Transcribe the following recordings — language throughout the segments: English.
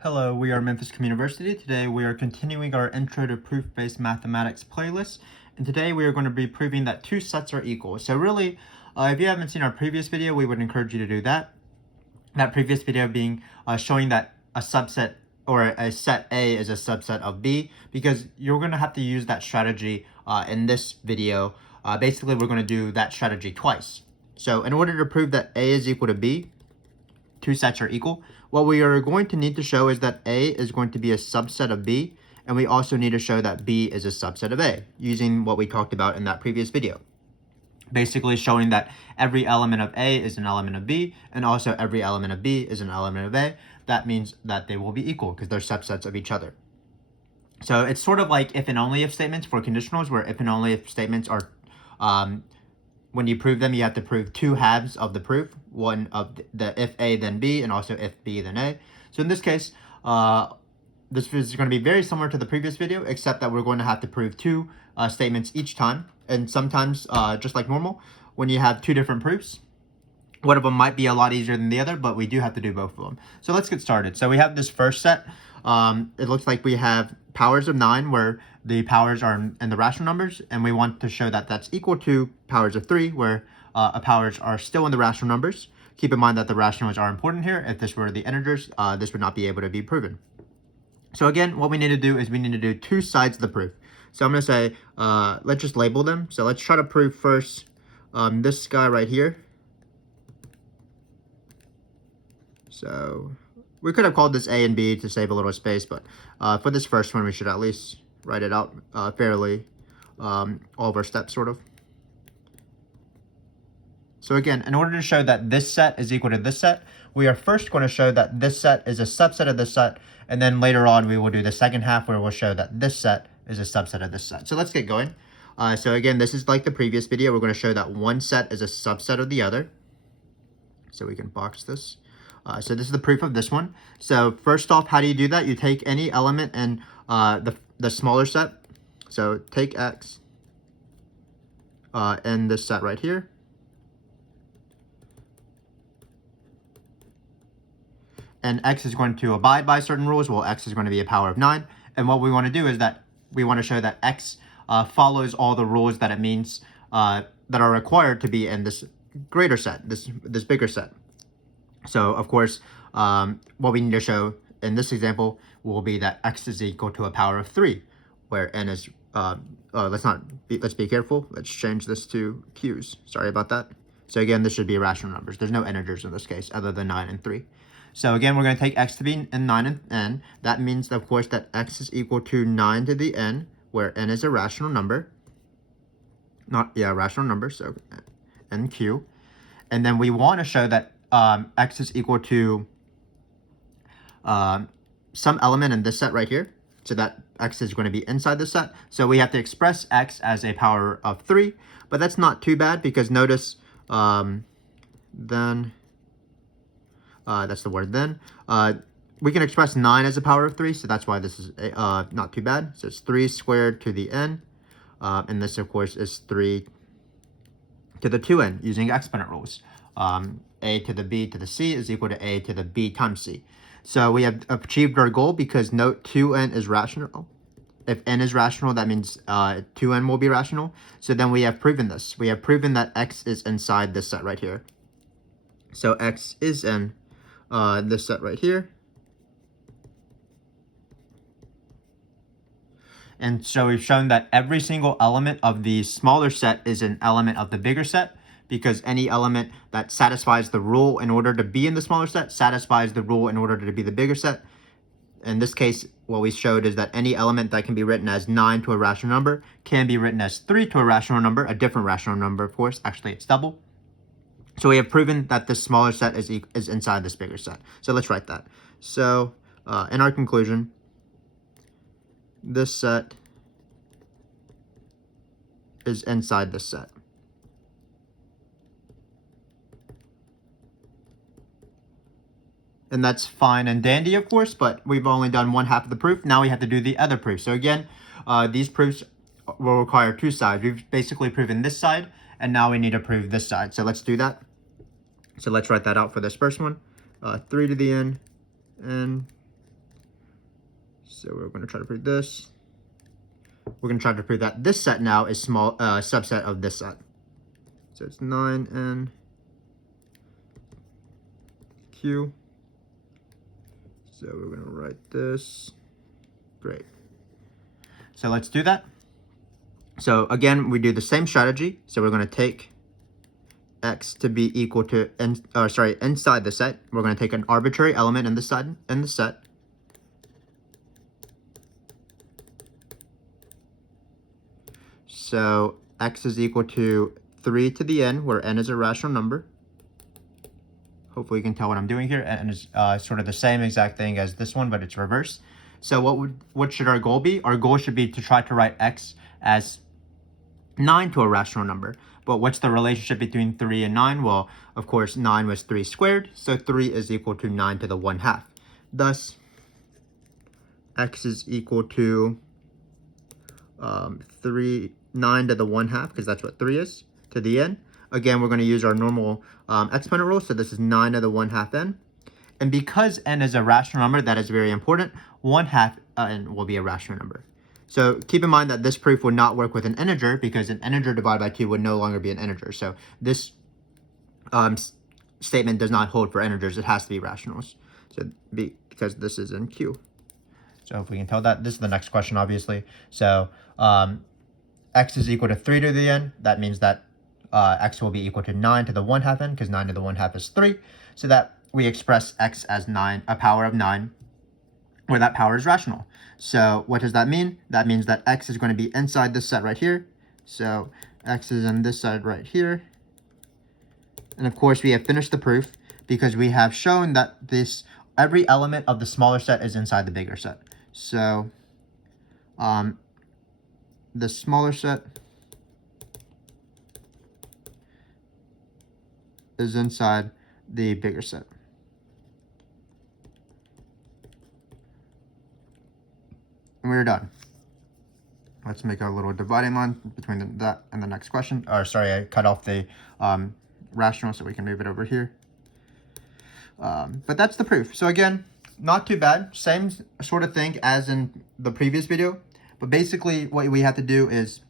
Hello, we are Memphis Communiversity. Today we are continuing our Intro to Proof-Based Mathematics playlist. And today we are going to be proving that two sets are equal. So really, if you haven't seen our previous video, we would encourage you to do that. That previous video being showing that a subset or a set A is a subset of B, because you're going to have to use that strategy in this video. Basically, we're going to do that strategy twice. So in order to prove that A is equal to B, two sets are equal, what we are going to need to show is that A is going to be a subset of B, and we also need to show that B is a subset of A, using what we talked about in that previous video. Basically showing that every element of A is an element of B, and also every element of B is an element of A. That means that they will be equal because they're subsets of each other. So it's sort of like if and only if statements for conditionals, where if and only if statements are when you prove them, you have to prove two halves of the proof, one of the if A then B, and also if B then A. So in this case, this is going to be very similar to the previous video, except that we're going to have to prove two statements each time. And sometimes, just like normal, when you have two different proofs, one of them might be a lot easier than the other, but we do have to do both of them. So let's get started. So we have this first set. It looks like we have powers of 9, where the powers are in the rational numbers, and we want to show that that's equal to powers of 3, where powers are still in the rational numbers. Keep in mind that the rationals are important here. If this were the integers, this would not be able to be proven. So again, what we need to do is we need to do two sides of the proof. So I'm going to say, let's just label them. So let's try to prove first this guy right here. So we could have called this A and B to save a little space, but for this first one, we should at least write it out fairly, all of our steps sort of. So again, in order to show that this set is equal to this set, we are first going to show that this set is a subset of this set, and then later on we will do the second half where we'll show that this set is a subset of this set. So let's get going. So again, this is like the previous video. We're going to show that one set is a subset of the other. So we can box this. So this is the proof of this one. So first off, how do you do that? You take any element in the smaller set. So take X in this set right here. And X is going to abide by certain rules. Well, X is going to be a power of 9. And what we want to do is that we want to show that X follows all the rules that it means that are required to be in this greater set, this bigger set. So, of course, what we need to show in this example will be that X is equal to a power of 3, where N is, let's be careful. Let's change this to Q's. Sorry about that. So again, this should be rational numbers. There's no integers in this case other than 9 and 3. So again, we're going to take X to be in 9 and N. That means, of course, that X is equal to 9 to the N, where N is a rational number. Rational number, so NQ. And then we want to show that X is equal to some element in this set right here, so that X is going to be inside the set. So we have to express X as a power of 3, but that's not too bad, because notice that's the word then. We can express 9 as a power of 3, so that's why this is not too bad. So it's 3 squared to the n, and this, of course, is 3 to the 2n using exponent rules. A to the b to the c is equal to a to the b times c. So we have achieved our goal, because note 2n is rational. If n is rational, that means 2n will be rational. So then we have proven this. We have proven that X is inside this set right here. So X is in this set right here. And so we've shown that every single element of the smaller set is an element of the bigger set, because any element that satisfies the rule in order to be in the smaller set satisfies the rule in order to be the bigger set. In this case, what we showed is that any element that can be written as 9 to a rational number can be written as 3 to a rational number, a different rational number, of course. Actually, it's double. So we have proven that this smaller set is inside this bigger set. So let's write that. So in our conclusion, this set is inside this set. And that's fine and dandy, of course, but we've only done one half of the proof. Now we have to do the other proof. So again, these proofs will require two sides. We've basically proven this side, and now we need to prove this side. So let's do that. So let's write that out for this first one. 3 to the n, So we're going to try to prove this. We're going to try to prove that this set now is small subset of this set. So it's 9n q. So we're going to write this. Great. So let's do that. So again, we do the same strategy. So we're going to take x to be equal to inside the set. We're going to take an arbitrary element in the set. So x is equal to 3 to the n, where n is a rational number. Hopefully you can tell what I'm doing here. N is sort of the same exact thing as this one, but it's reversed. So what should our goal be? Our goal should be to try to write x as 9 to a rational number. But what's the relationship between 3 and 9? Well, of course, 9 was 3 squared, so 3 is equal to 9 to the 1/2. Thus, x is equal to 9 to the 1/2, because that's what 3 is, to the n. Again, we're going to use our normal exponent rule, so this is 9 to the 1/2 n. And because n is a rational number, that is very important, 1/2 n will be a rational number. So keep in mind that this proof would not work with an integer, because an integer divided by 2 would no longer be an integer. So this statement does not hold for integers. It has to be rationals. So because this is in Q. So if we can tell that, this is the next question, obviously. So x is equal to 3 to the n. That means that x will be equal to 9 to the 1/2 n, because 9 to the 1/2 is 3. So that we express x as a power of 9, where that power is rational. So what does that mean? That means that x is going to be inside this set right here. So x is in this side right here. And of course, we have finished the proof because we have shown that every element of the smaller set is inside the bigger set. So the smaller set is inside the bigger set. And we're done. Let's make a little dividing line between that and the next question. Or sorry, I cut off the rational so we can move it over here. But that's the proof. So again, not too bad. Same sort of thing as in the previous video. But basically what we have to do is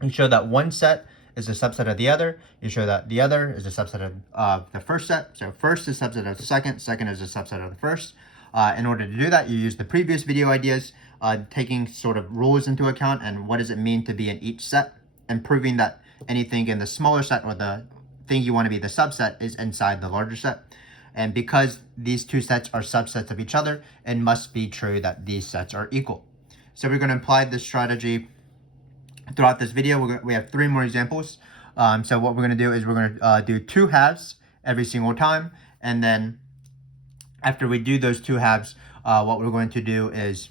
you show that one set is a subset of the other. You show that the other is a subset of the first set. So first is a subset of the second. Second is a subset of the first. In order to do that, you use the previous video ideas, taking sort of rules into account and what does it mean to be in each set, and proving that anything in the smaller set or the thing you want to be the subset is inside the larger set. And because these two sets are subsets of each other, it must be true that these sets are equal. So we're going to apply this strategy throughout this video. We have 3 more examples. So what we're going to do is we're going to do 2 halves every single time, and then after we do those 2 halves, what we're going to do is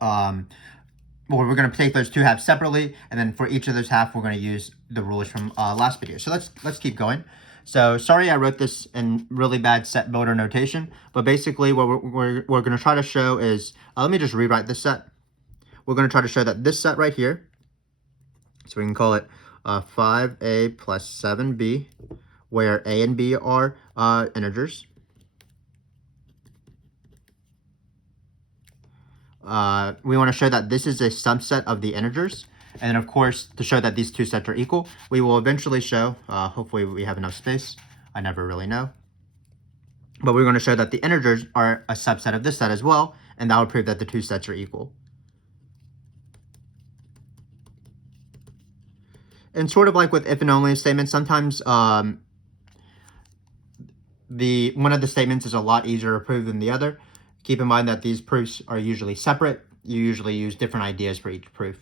we're going to take those 2 halves separately, and then for each of those halves, we're going to use the rules from last video. So let's keep going. So sorry I wrote this in really bad set builder notation, but basically what we're going to try to show is, let me just rewrite this set. We're going to try to show that this set right here, so we can call it 5a plus 7b, where a and b are integers. We want to show that this is a subset of the integers. And then, of course, to show that these 2 sets are equal, we will eventually show, hopefully we have enough space. I never really know. But we're going to show that the integers are a subset of this set as well, and that will prove that the 2 sets are equal. And sort of like with if and only statements, sometimes one of the statements is a lot easier to prove than the other. Keep in mind that these proofs are usually separate. You usually use different ideas for each proof.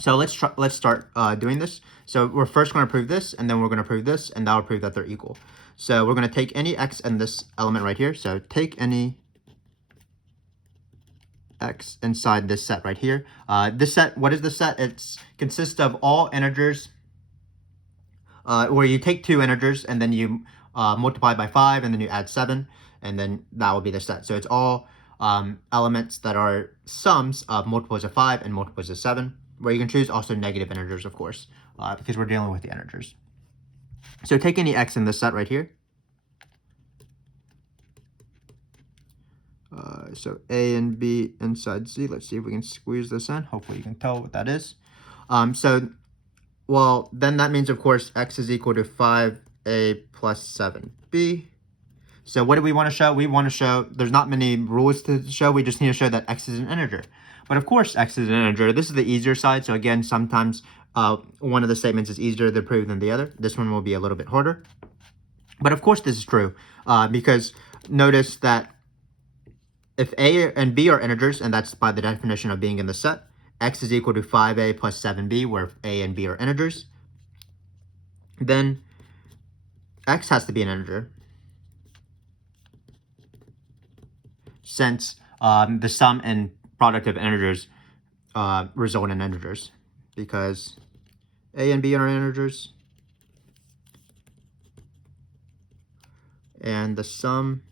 So let's start doing this. So we're first going to prove this, and then we're going to prove this, and that will prove that they're equal. So we're going to take any x in this element right here. So take any x inside this set right here. This set, what is the set? It consists of all integers, where you take 2 integers and then you multiply by 5 and then you add 7, and then that will be the set. So it's all elements that are sums of multiples of 5 and multiples of 7, where you can choose also negative integers, of course, because we're dealing with the integers. So take any x in this set right here. So A and B inside Z. Let's see if we can squeeze this in. Hopefully you can tell what that is. Well, then that means, of course, x is equal to 5a plus 7b. So what do we want to show? We want to show, there's not many rules to show, we just need to show that x is an integer. But of course, x is an integer. This is the easier side, so again, sometimes one of the statements is easier to prove than the other. This one will be a little bit harder. But of course this is true, because notice that if a and b are integers, and that's by the definition of being in the set, x is equal to 5a plus 7b, where a and b are integers, then x has to be an integer, since the sum and product of integers result in integers, because a and b are integers, and the sum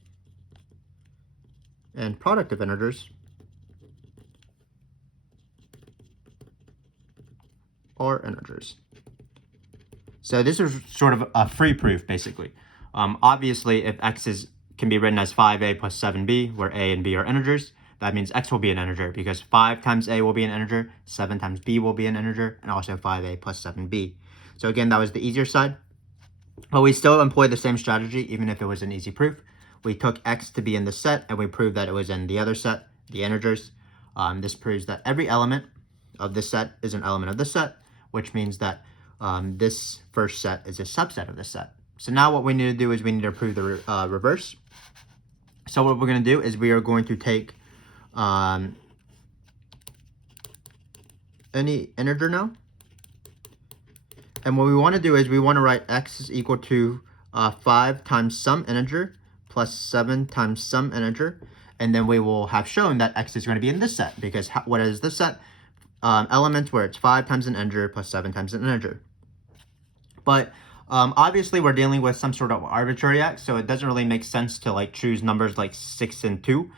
and product of integers are integers. So this is sort of a free proof, basically. Obviously, if x can be written as 5a plus 7b, where a and b are integers, that means x will be an integer, because 5 times a will be an integer, 7 times b will be an integer, and also 5a plus 7b. So again, that was the easier side. But we still employ the same strategy, even if it was an easy proof. We took x to be in the set, and we proved that it was in the other set, the integers. This proves that every element of this set is an element of this set, which means that this first set is a subset of this set. So now what we need to do is we need to prove the reverse. So what we're going to do is we are going to take any integer now. And what we want to do is we want to write x is equal to 5 times some integer plus 7 times some integer. And then we will have shown that x is going to be in this set, because what is this set? Elements where it's 5 times an integer plus 7 times an integer. But obviously we're dealing with some sort of arbitrary x, so it doesn't really make sense to like choose numbers like 6 and 2.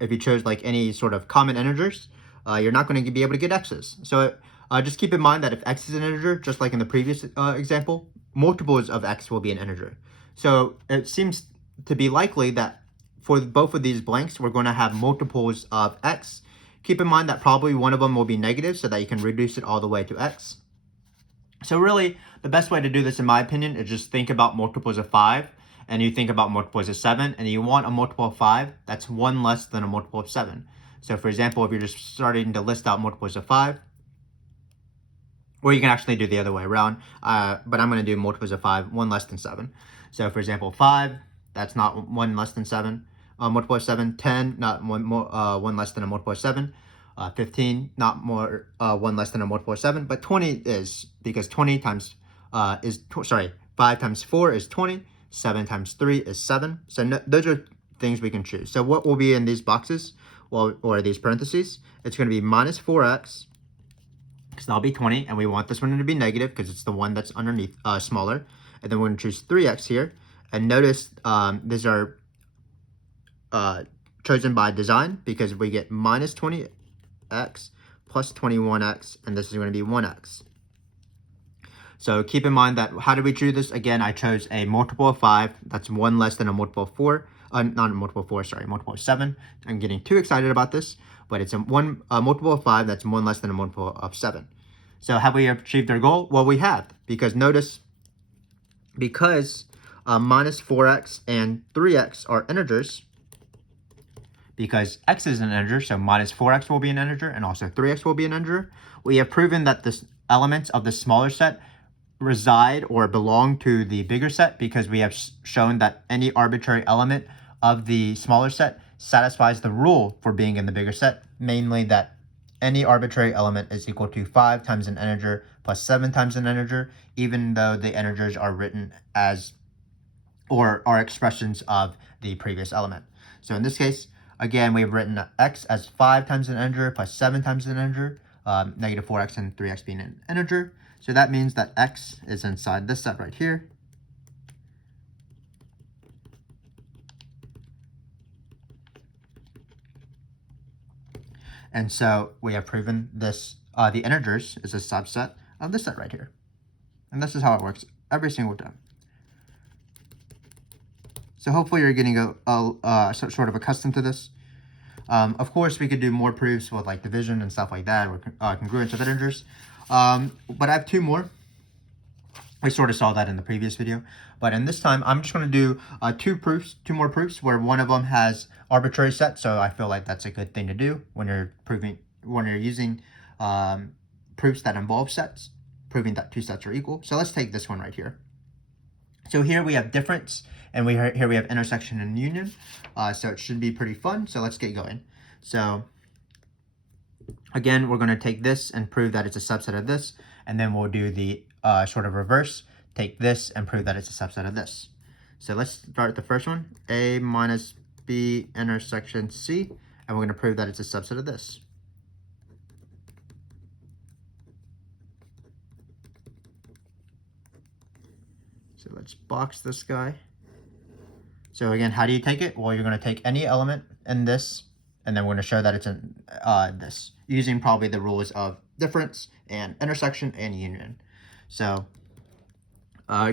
If you chose like any sort of common integers, you're not going to be able to get x's. So just keep in mind that if x is an integer, just like in the previous example, multiples of x will be an integer. So it seems to be likely that for both of these blanks, we're going to have multiples of x. Keep in mind that probably one of them will be negative, so that you can reduce it all the way to x. So really, the best way to do this, in my opinion, is just think about multiples of 5, and you think about multiples of 7, and you want a multiple of 5 that's 1 less than a multiple of 7. So for example, if you're just starting to list out multiples of 5, or you can actually do the other way around, but I'm going to do multiples of 5, 1 less than 7. So for example, 5, that's not 1 less than 7. Multiple of 7, 10, not 1 less than a multiple of 7. 15, not 1 less than a multiple of 7, but 20 is, because 20 times 5 times 4 is 20, 7 times 3 is 7. So those are things we can choose. So what will be in these boxes, or these parentheses? It's going to be minus 4x, because that'll be 20, and we want this one to be negative because it's the one that's underneath, smaller. And then we're going to choose 3x here. And notice these are chosen by design, because we get minus 20x plus 21x, and this is going to be 1x. So keep in mind that, how did we choose this? Again, I chose a multiple of 5 that's 1 less than a multiple of 4. Not a multiple of 4, sorry, multiple of 7. I'm getting too excited about this, but it's a multiple of 5 that's 1 less than a multiple of 7. So have we achieved our goal? Well, we have, because notice, because minus 4x and 3x are integers, because x is an integer, so minus 4x will be an integer, and also 3x will be an integer, we have proven that the elements of the smaller set reside or belong to the bigger set, because we have shown that any arbitrary element of the smaller set satisfies the rule for being in the bigger set, mainly that any arbitrary element is equal to 5 times an integer plus 7 times an integer, even though the integers are written as, or are expressions of the previous element. So in this case, again, we've written x as 5 times an integer plus 7 times an integer, negative 4x and 3x being an integer. So that means that x is inside this set right here. And so we have proven this, the integers is a subset of this set right here. And this is how it works every single time. So hopefully you're getting sort of accustomed to this. Of course, we could do more proofs with like division and stuff like that, or congruence of integers. But I have two more. We sort of saw that in the previous video, but in this time, I'm just going to do two more proofs where one of them has arbitrary sets. So I feel like that's a good thing to do when you're using proofs that involve sets, proving that two sets are equal. So let's take this one right here. So here we have difference, and here we have intersection and union. So it should be pretty fun. So let's get going. So again, we're going to take this and prove that it's a subset of this, and then we'll do the sort of reverse, take this and prove that it's a subset of this. So let's start the first one, A minus B intersection C, and we're going to prove that it's a subset of this. So let's box this guy. So again, how do you take it? Well, you're going to take any element in this, and then we're going to show that it's in this, using probably the rules of difference and intersection and union. So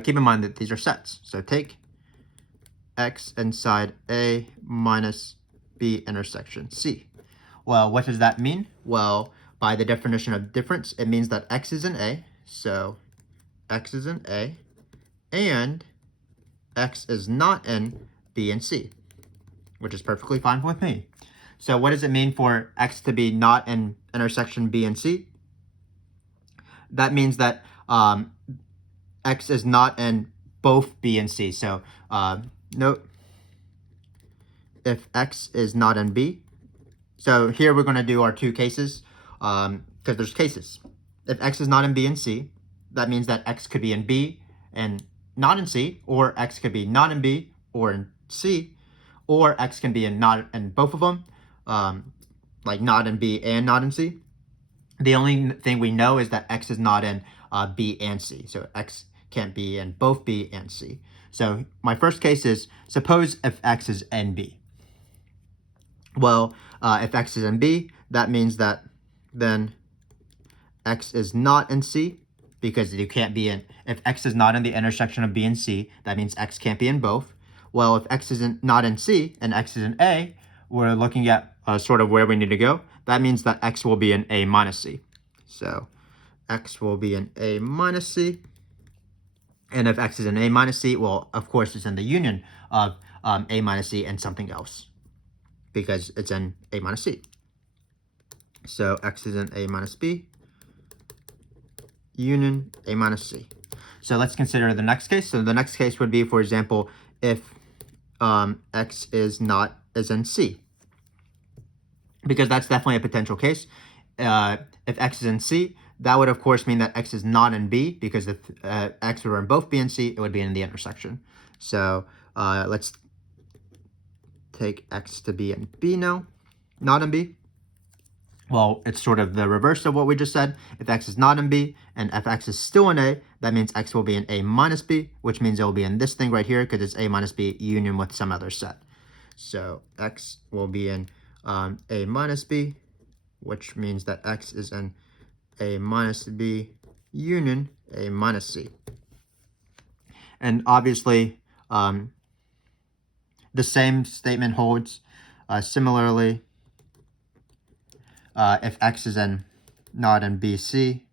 keep in mind that these are sets. So take x inside A minus B intersection C. Well, what does that mean? Well, by the definition of difference, it means that x is in A. So x is in A, and x is not in B and C, which is perfectly fine with me. So what does it mean for x to be not in intersection B and C? That means that x is not in both B and C. So note, if x is not in B, so here we're going to do our two cases, because there's cases. If x is not in B and C, that means that x could be in B and not in C, or x could be not in B or in C, or x can be not in both of them, like not in B and not in C. The only thing we know is that x is not in B and C. So x can't be in both B and C. So my first case is, suppose if x is in B. Well, if x is in B, that means that then x is not in C, because you can't be in, if x is not in the intersection of B and C, that means x can't be in both. Well, if x is not in C and x is in A, we're looking at sort of where we need to go. That means that x will be in A minus C. So x will be in A minus C. And if x is in A minus C, well, of course, it's in the union of A minus C and something else, because it's in A minus C. So x is in A minus B, union A minus C. So let's consider the next case. So the next case would be, for example, if x is in C, because that's definitely a potential case. If x is in C, that would of course mean that x is not in B, because if x were in both B and C, it would be in the intersection. So let's take x to be in B now, not in B. Well, it's sort of the reverse of what we just said. If x is not in B and if x is still in A, that means x will be in A minus B, which means it will be in this thing right here, because it's A minus B union with some other set. So x will be in A minus B, which means that x is in A minus B union A minus C. And obviously, the same statement holds similarly if x is not in B, C,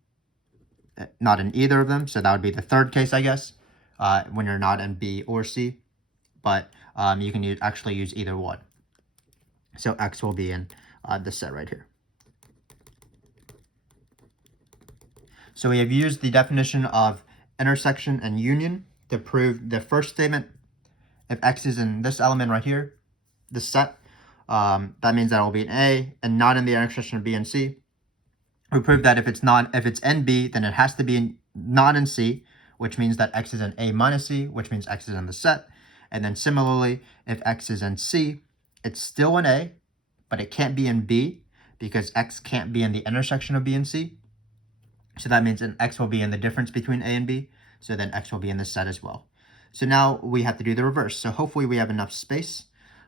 not in either of them. So that would be the third case, I guess, when you're not in B or C. But you can actually use either one. So x will be in this set right here. So we have used the definition of intersection and union to prove the first statement. If x is in this element right here, this set, that means that it will be in A and not in the intersection of B and C. We proved that if it's in B, then it has to be not in C, which means that x is in A minus C, which means x is in the set. And then similarly, if x is in C, it's still in A, but it can't be in B, because x can't be in the intersection of B and C. So that means an x will be in the difference between A and B. So then x will be in this set as well. So now we have to do the reverse. So hopefully we have enough space.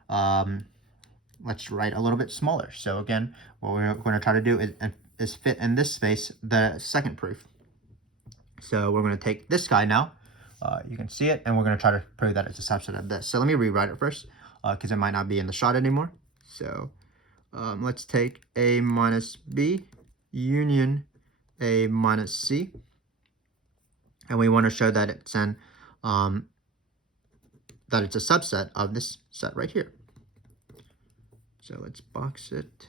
Let's write a little bit smaller. So again, what we're going to try to do is fit in this space the second proof. So we're going to take this guy now. You can see it, and we're going to try to prove that it's a subset of this. So let me rewrite it first, because it might not be in the shot anymore. So let's take A minus B union A minus C. And we want to show that it's a subset of this set right here. So let's box it.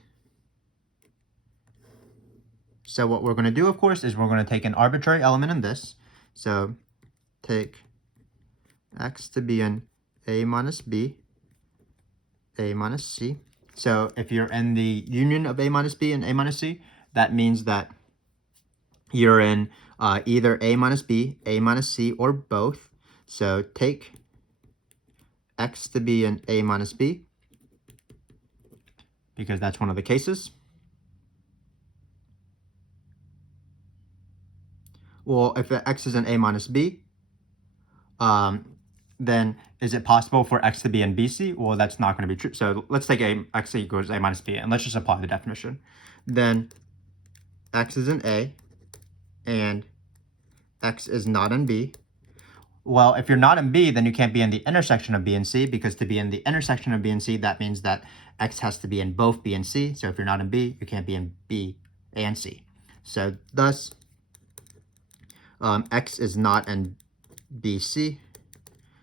So what we're going to do, of course, is we're going to take an arbitrary element in this. So take x to be in A minus B, A minus C. So if you're in the union of A minus B and A minus C, that means that you're in either A minus B, A minus C, or both. So take x to be in A minus B, because that's one of the cases. Well, if x is in A minus B, then is it possible for x to be in BC? Well, that's not going to be true. So let's take x equals A minus B, and let's just apply the definition. Then x is in A, and x is not in B. Well, if you're not in B, then you can't be in the intersection of B and C, because to be in the intersection of B and C, that means that x has to be in both B and C. So if you're not in B, you can't be in B and C. So thus, x is not in BC.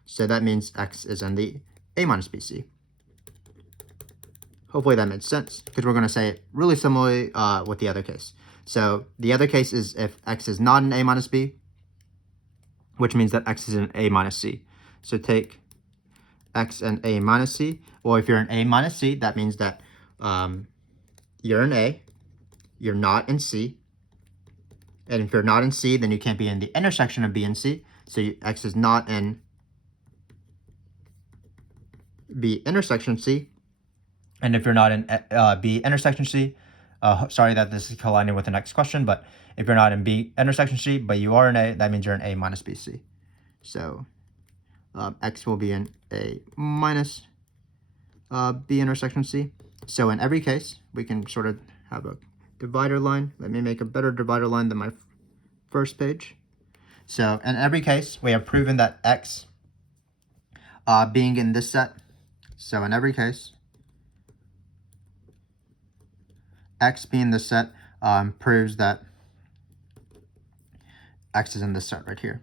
So that means x is in the A minus BC. Hopefully that makes sense, because we're going to say it really similarly with the other case. So the other case is if x is not in A minus B, which means that x is in A minus C. So take x and A minus C. Well, if you're in A minus C, that means that you're in A, you're not in C. And if you're not in C, then you can't be in the intersection of B and C. So x is not in B intersection C. And if you're not in B intersection C, sorry that this is colliding with the next question, but if you're not in B intersection C, but you are in A, that means you're in A minus BC. So x will be in A minus B intersection C. So in every case, we can sort of have a divider line. Let me make a better divider line than my first page. So in every case, we have proven that x being in this set. So in every case, x being the set proves that x is in this set right here.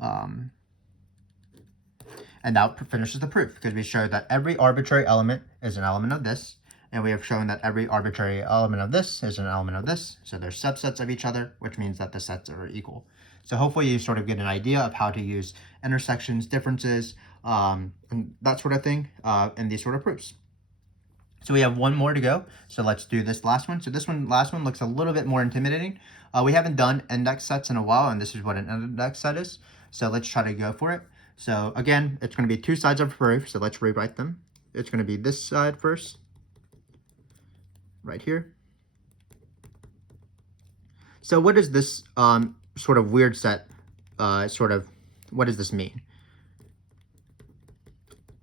And that finishes the proof, because we showed that every arbitrary element is an element of this, and we have shown that every arbitrary element of this is an element of this. So they're subsets of each other, which means that the sets are equal. So hopefully you sort of get an idea of how to use intersections, differences, and that sort of thing in these sort of proofs. So we have one more to go. So let's do this last one. So this last one looks a little bit more intimidating. We haven't done index sets in a while, and this is what an index set is. So let's try to go for it. So again, it's going to be two sides of a proof. So let's rewrite them. It's going to be this side first, right here. So what does this sort of weird set, what does this mean?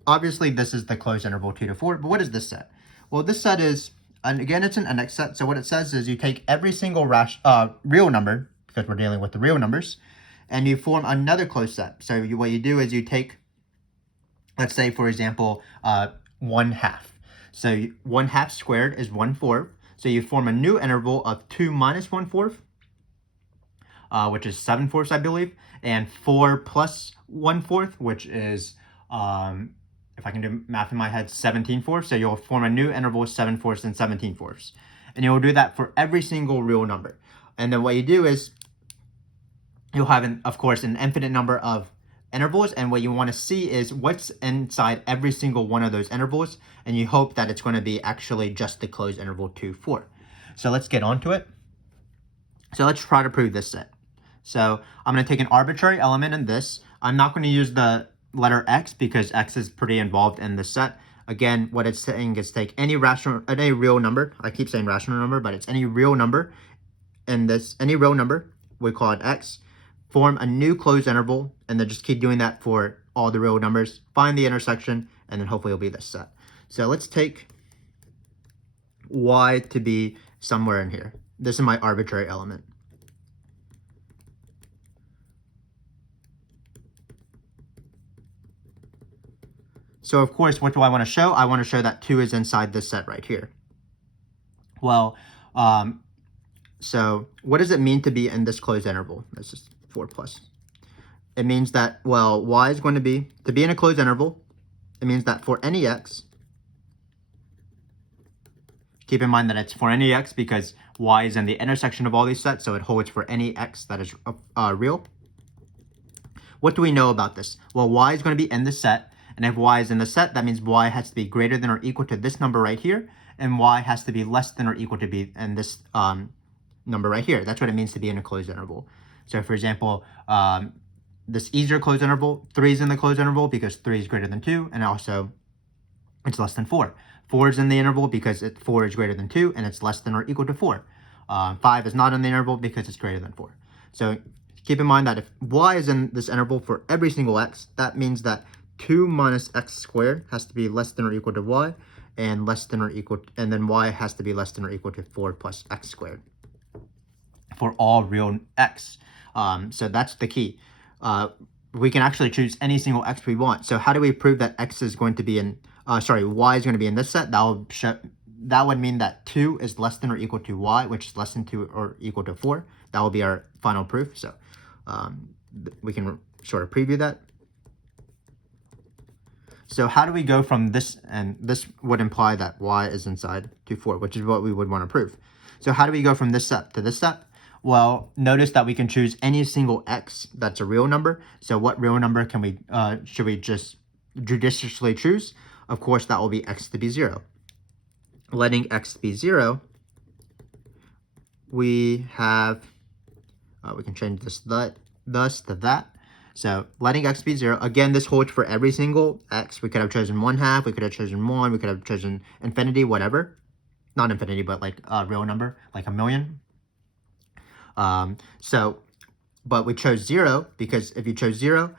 Obviously, this is the closed interval 2 to 4, but what is this set? Well, this set is, and again, it's an index set. So what it says is you take every single real number, because we're dealing with the real numbers, and you form another closed set. So what you do is you take, let's say, for example, 1/2. So 1/2 squared is 1/4. So you form a new interval of 2 minus 1/4, which is 7/4, I believe, and 4 plus 1/4, which is, if I can do math in my head, 17/4. So you'll form a new interval of 7/4 and 17/4. And you'll do that for every single real number. And then what you do is you'll have, of course, an infinite number of intervals. And what you want to see is what's inside every single one of those intervals. And you hope that it's going to be actually just the closed interval 2, 4. So let's get on to it. So let's try to prove this set. So I'm going to take an arbitrary element in this. I'm not going to use the letter x because x is pretty involved in the set. Again, what it's saying is take any real number. I keep saying rational number, but it's any real number. And any real number, we call it x. Form a new closed interval, and then just keep doing that for all the real numbers. Find the intersection, and then hopefully it'll be this set. So let's take y to be somewhere in here. This is my arbitrary element. So of course, what do I want to show? I want to show that 2 is inside this set right here. Well, so what does it mean to be in this closed interval? This is 4 plus. It means that, well, y is going to be in a closed interval, it means that for any x, keep in mind that it's for any x because y is in the intersection of all these sets, so it holds for any x that is real. What do we know about this? Well, y is going to be in the set, and if y is in the set, that means y has to be greater than or equal to this number right here, and y has to be less than or equal to be in this number right here. That's what it means to be in a closed interval. So for example, this easier closed interval, 3 is in the closed interval because 3 is greater than 2, and also it's less than 4. 4 is in the interval because 4 is greater than 2, and it's less than or equal to 4. 5 is not in the interval because it's greater than 4. So keep in mind that if y is in this interval for every single x, that means that 2 minus x squared has to be less than or equal to y, and less than or equal, and then y has to be less than or equal to 4 plus x squared for all real x. So that's the key. We can actually choose any single x we want. So how do we prove that x is going to be in, y is going to be in this set? That would mean that 2 is less than or equal to y, which is less than 2 or equal to 4. That will be our final proof. So we can sort of preview that. So how do we go from this, and this would imply that y is inside 2, 4, which is what we would want to prove. So how do we go from this set to this set? Well, notice that we can choose any single x that's a real number. So what real number can we should we just judiciously choose? Of course, that will be x to be 0. Letting x be 0, we have, we can change this thus to that. So letting x be 0, again, this holds for every single x. We could have chosen 1/2, we could have chosen 1, we could have chosen infinity, whatever. Not infinity, but like a real number, like a million. But we chose 0 because if you chose 0,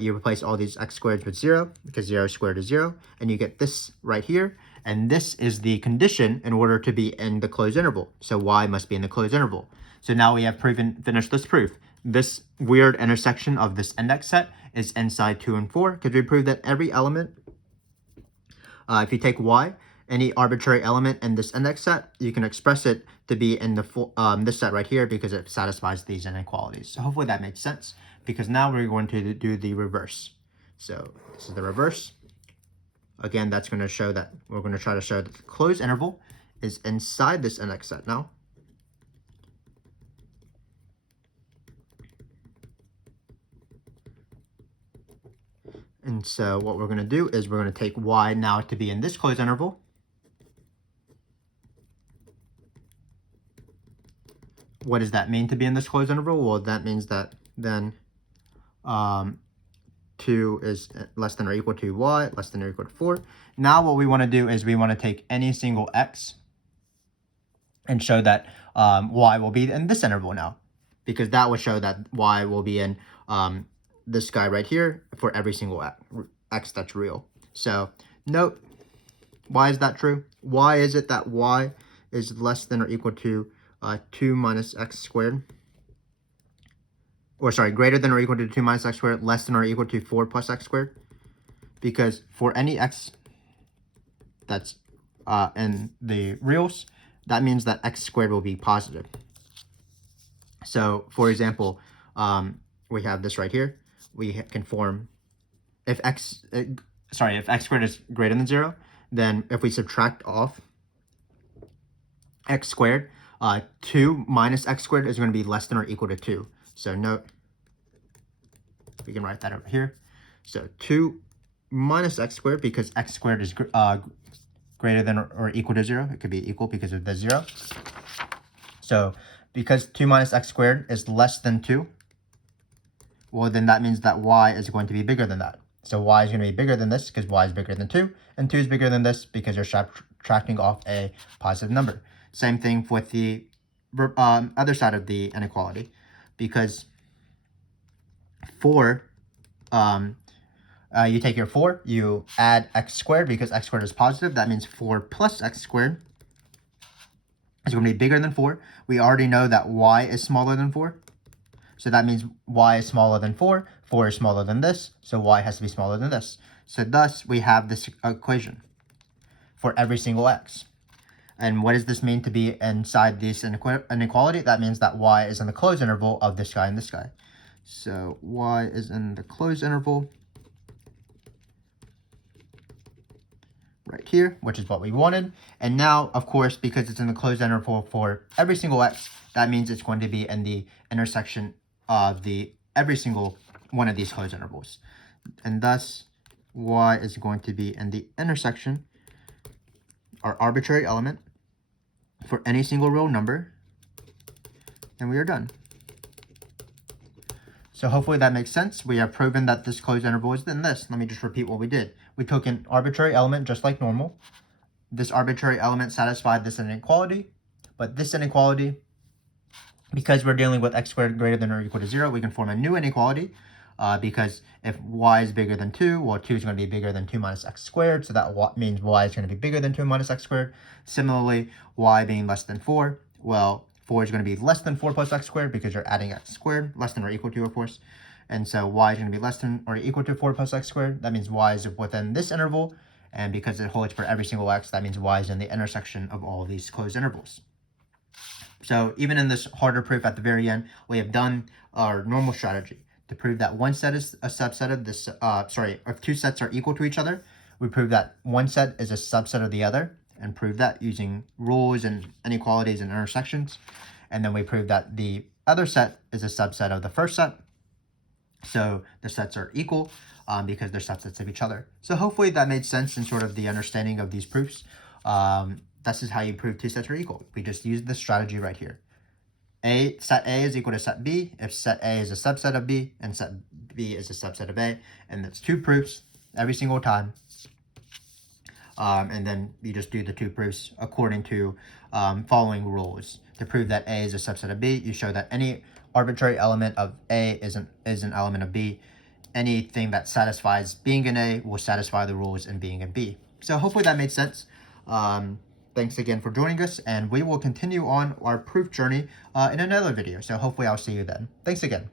you replace all these x squareds with 0 because 0 squared is 0, and you get this right here. And this is the condition in order to be in the closed interval. So y must be in the closed interval. So now we have finished this proof. This weird intersection of this index set is inside 2 and 4 because we proved that every element, if you take y, any arbitrary element in this index set, you can express it to be in the this set right here because it satisfies these inequalities. So hopefully that makes sense, because now we're going to do the reverse. So this is the reverse. Again, that's going to show that we're going to try to show that the closed interval is inside this index set now. And so what we're going to do is we're going to take y now to be in this closed interval. What does that mean to be in this closed interval? Well, that means that then 2 is less than or equal to y, less than or equal to 4. Now what we want to do is we want to take any single x and show that y will be in this interval now, because that will show that y will be in this guy right here for every single x that's real. So note, why is that true? Why is it that y is less than or equal to 2 minus x squared? Or sorry, greater than or equal to 2 minus x squared, less than or equal to 4 plus x squared? Because for any x that's in the reals, that means that x squared will be positive. So for example, we have this right here. We can form, if x squared is greater than 0, then if we subtract off x squared, 2 minus x squared is going to be less than or equal to 2. So note, we can write that over here. So 2 minus x squared, because x squared is greater than or equal to 0. It could be equal because of the 0. So because 2 minus x squared is less than 2, well, then that means that y is going to be bigger than that. So y is going to be bigger than this because y is bigger than 2, and 2 is bigger than this because you're subtracting off a positive number. Same thing with the other side of the inequality, because 4, you take your 4, you add x squared because x squared is positive. That means 4 plus x squared is going to be bigger than 4. We already know that y is smaller than 4. So that means y is smaller than 4. 4 is smaller than this, so y has to be smaller than this. So thus, we have this equation for every single x. And what does this mean to be inside this inequality? That means that y is in the closed interval of this guy and this guy. So y is in the closed interval right here, which is what we wanted. And now, of course, because it's in the closed interval for every single x, that means it's going to be in the intersection of every single one of these closed intervals. And thus, y is going to be in the intersection, our arbitrary element, for any single real number, and we are done. So hopefully that makes sense. We have proven that this closed interval is in this. Let me just repeat what we did. We took an arbitrary element just like normal. This arbitrary element satisfied this inequality, but this inequality, because we're dealing with x squared greater than or equal to 0, we can form a new inequality because if y is bigger than 2, well, 2 is going to be bigger than 2 minus x squared, so that means y is going to be bigger than 2 minus x squared. Similarly, y being less than 4, well, 4 is going to be less than 4 plus x squared because you're adding x squared, less than or equal to, of course. And so y is going to be less than or equal to 4 plus x squared. That means y is within this interval, and because it holds for every single x, that means y is in the intersection of all of these closed intervals. So even in this harder proof at the very end, we have done our normal strategy to prove that one set is a subset of this, if two sets are equal to each other, we prove that one set is a subset of the other, and prove that using rules and inequalities and intersections. And then we prove that the other set is a subset of the first set. So the sets are equal because they're subsets of each other. So hopefully that made sense in sort of the understanding of these proofs. This is how you prove two sets are equal. We just use this strategy right here. Set A is equal to set B if set A is a subset of B and set B is a subset of A. And that's two proofs every single time. And then you just do the two proofs according to following rules. To prove that A is a subset of B, you show that any arbitrary element of A is an element of B. Anything that satisfies being in A will satisfy the rules in being in B. So hopefully that made sense. Thanks again for joining us, and we will continue on our proof journey in another video. So hopefully I'll see you then. Thanks again.